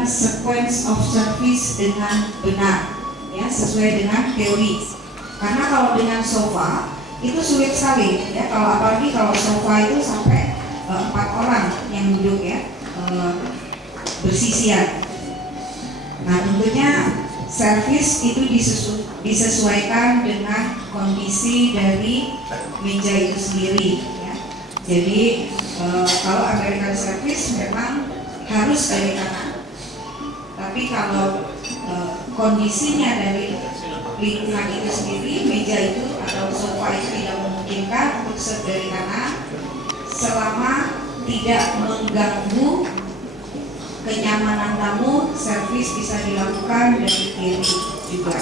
melakukan sequence of service dengan benar, ya, sesuai dengan teori. Karena kalau dengan sofa itu sulit sekali, ya, kalau apalagi kalau sofa itu sampai 4 orang yang duduk, ya, bersisian. Nah, tentunya servis itu disesuaikan dengan kondisi dari meja itu sendiri, ya. Jadi kalau American service memang harus dari kanan, tapi kalau kondisinya dari lingkungan itu sendiri, meja itu atau sofa itu tidak memungkinkan untuk serve dari kanan selama tidak mengganggu kenyamanan tamu, servis bisa dilakukan dari kiri juga.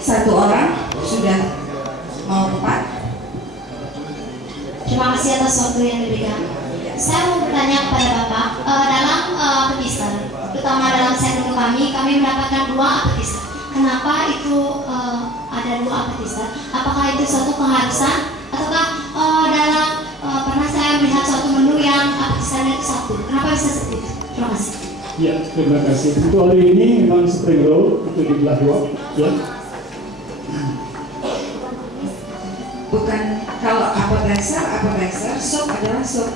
Satu orang sudah mau 4. Terima kasih atas waktu yang diberikan. Saya mau bertanya kepada Bapak, dalam appetizer, terutama dalam set menu kami mendapatkan 2 appetizer. Kenapa itu ada 2 appetizer? Apakah itu suatu keharusan ataukah dalam pernah saya melihat suatu menu yang appetizernya itu 1? Kenapa bisa seperti itu? Terima kasih. Ya, terima kasih. Untuk hari ini memang spring roll itu dibelah 2, ya. Bukan, kalau appetizer, soup adalah soup,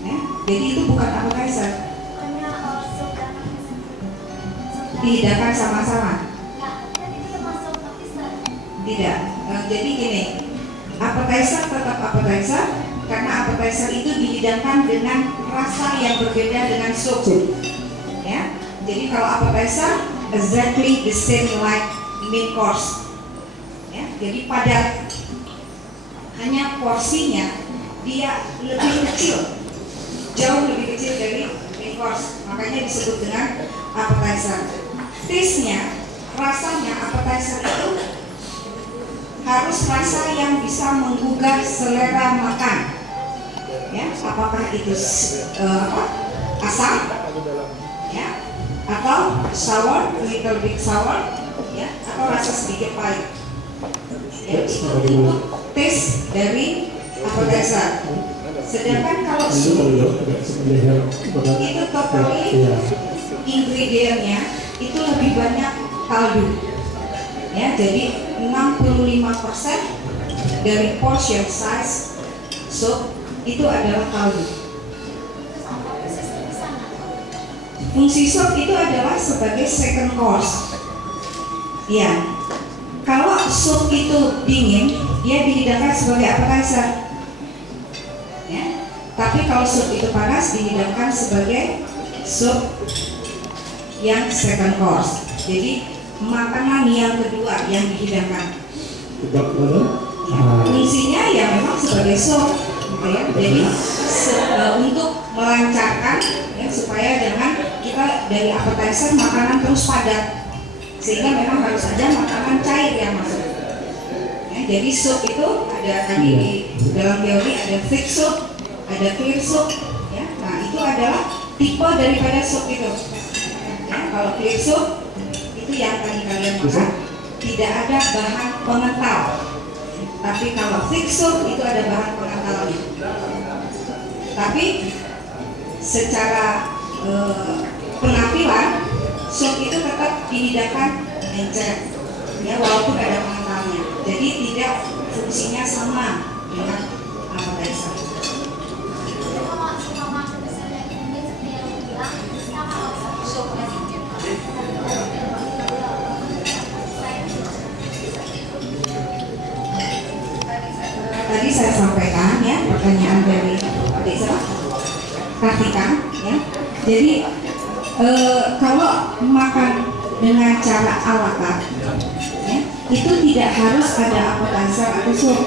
ya. Jadi itu bukan appetizer. Dihidangkan sama-sama. Tidak. Jadi gini, appetizer tetap appetizer karena appetizer itu dihidangkan dengan rasa yang berbeda dengan soup, ya. Jadi kalau appetizer exactly the same like main course, ya. Jadi pada hanya porsinya dia lebih kecil, jauh lebih kecil dari main course, makanya disebut dengan appetizer. Taste-nya, rasanya appetizer itu harus rasa yang bisa menggugah selera makan, ya. Apakah itu asam, ya, atau sour, little bit sour, ya, atau rasa sedikit pahit, ya. Itu taste dari appetizer. Sedangkan kalau soup itu totally ingredientnya itu lebih banyak kaldu, ya. Jadi 65% dari portion size soup itu adalah kaldu. Fungsi soup itu adalah sebagai second course, ya. Kalau soup itu dingin, dia dihidangkan sebagai appetizer, ya. Tapi kalau soup itu panas, dihidangkan sebagai soup yang second course. Jadi makanan yang kedua yang dihidangkan. Fungsinya ya memang sebagai soup, gitu ya. Jadi untuk melancarkan, ya, supaya dengan kita dari appetizer makanan terus padat, sehingga memang harus ada makanan cair yang masuk. Ya, jadi soup itu ada tadi di dalam teori ada thick soup, ada clear soup, ya. Nah, itu adalah tipe daripada soup itu. Ya, kalau clear soup itu yang tadi kalian makan tidak ada bahan pengental, tapi kalau thick soup itu ada bahan pengentalnya. Tapi secara penampilan soup itu tetap dihidangkan encer, ya, walaupun ada pengentalnya. Jadi tidak fungsinya sama dengan appetizer. Tadi saya sampaikan, ya, pertanyaan dari adik saya, Kartika, ya. Jadi kalau makan dengan cara ala carte, ya, itu tidak harus ada appetizer atau soup.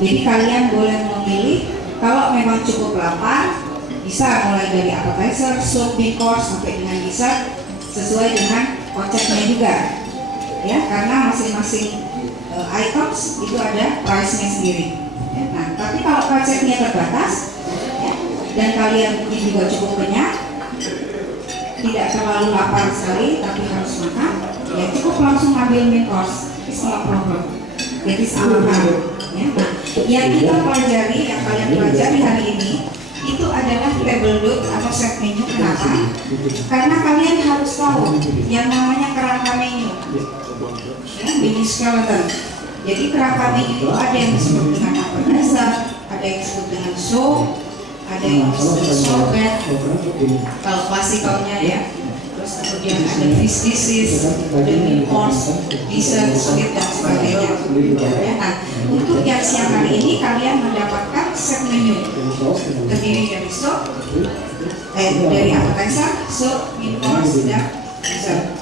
Jadi kalian boleh memilih. Kalau memang cukup lapar, bisa mulai dari appetizer, soup, main course sampai dengan dessert sesuai dengan konsepnya juga, ya, karena masing-masing items itu ada price-nya sendiri, ya. Nah, tapi kalau konsepnya terbatas, ya, dan kalian mungkin juga cukup kenyang, tidak terlalu lapar sekali tapi harus makan, ya cukup langsung ambil main course, it's no problem. Jadi sama, Ya. Nah, yang kita pelajari, yang kalian pelajari hari ini itu adalah table dot atau set menu. Kenapa? Karena kalian harus tahu yang namanya kerangka menu, ya, menu skeleton. Jadi kerangka menu itu ada yang disebut dengan appetizer, ada yang disebut dengan soup, ada yang disebut dengan sorbet, kalau klasikalnya ya. Terus kemudian ada fish dishes, ada main course, dessert, sweet dan sebagainya. Ya, nah, untuk yang siang hari ini kalian mendapatkan set menu terdiri dari soup, dari appetizer, soup, main course dan dessert.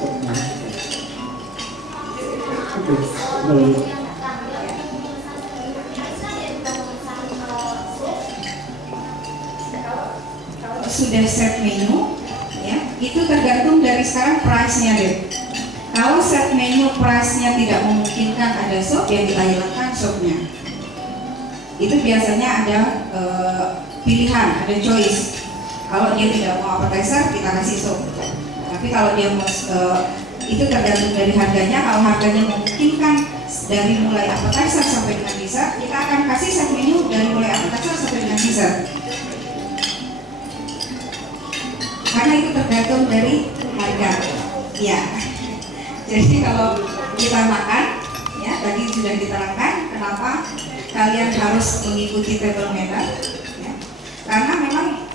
Sudah set menu, ya, itu tergantung dari sekarang price-nya deh. Kalau set menu price-nya tidak memungkinkan ada sop, yang kita hilangkan sopnya. Itu biasanya ada pilihan, ada choice. Kalau dia tidak mau appetizer, kita kasih sop. Tapi kalau dia mau, itu tergantung dari harganya. Kalau harganya memungkinkan dari mulai appetizer sampai dengan dessert, kita akan kasih set menu dari mulai appetizer sampai dengan dessert. Karena itu tergantung dari harga, ya. Jadi kalau kita makan, ya tadi sudah diterangkan kenapa kalian harus mengikuti table manner, ya. Karena memang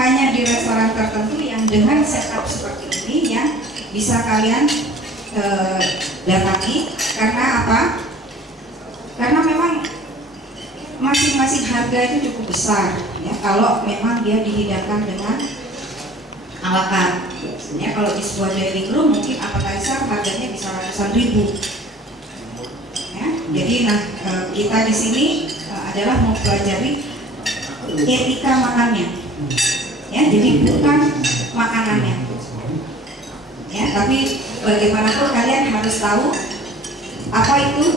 hanya di restoran tertentu yang dengan setup seperti ini yang bisa kalian datangi. Karena apa? Karena memang masing-masing harga itu cukup besar, ya. Kalau memang dia dihidangkan dengan ala carte. Ya, kalau di sebuah dining room mungkin appetizer harganya bisa ratusan ribu. Ya, jadi kita di sini adalah mempelajari etika makannya. Ya, jadi bukan makanannya. Ya, tapi bagaimanapun kalian harus tahu apa itu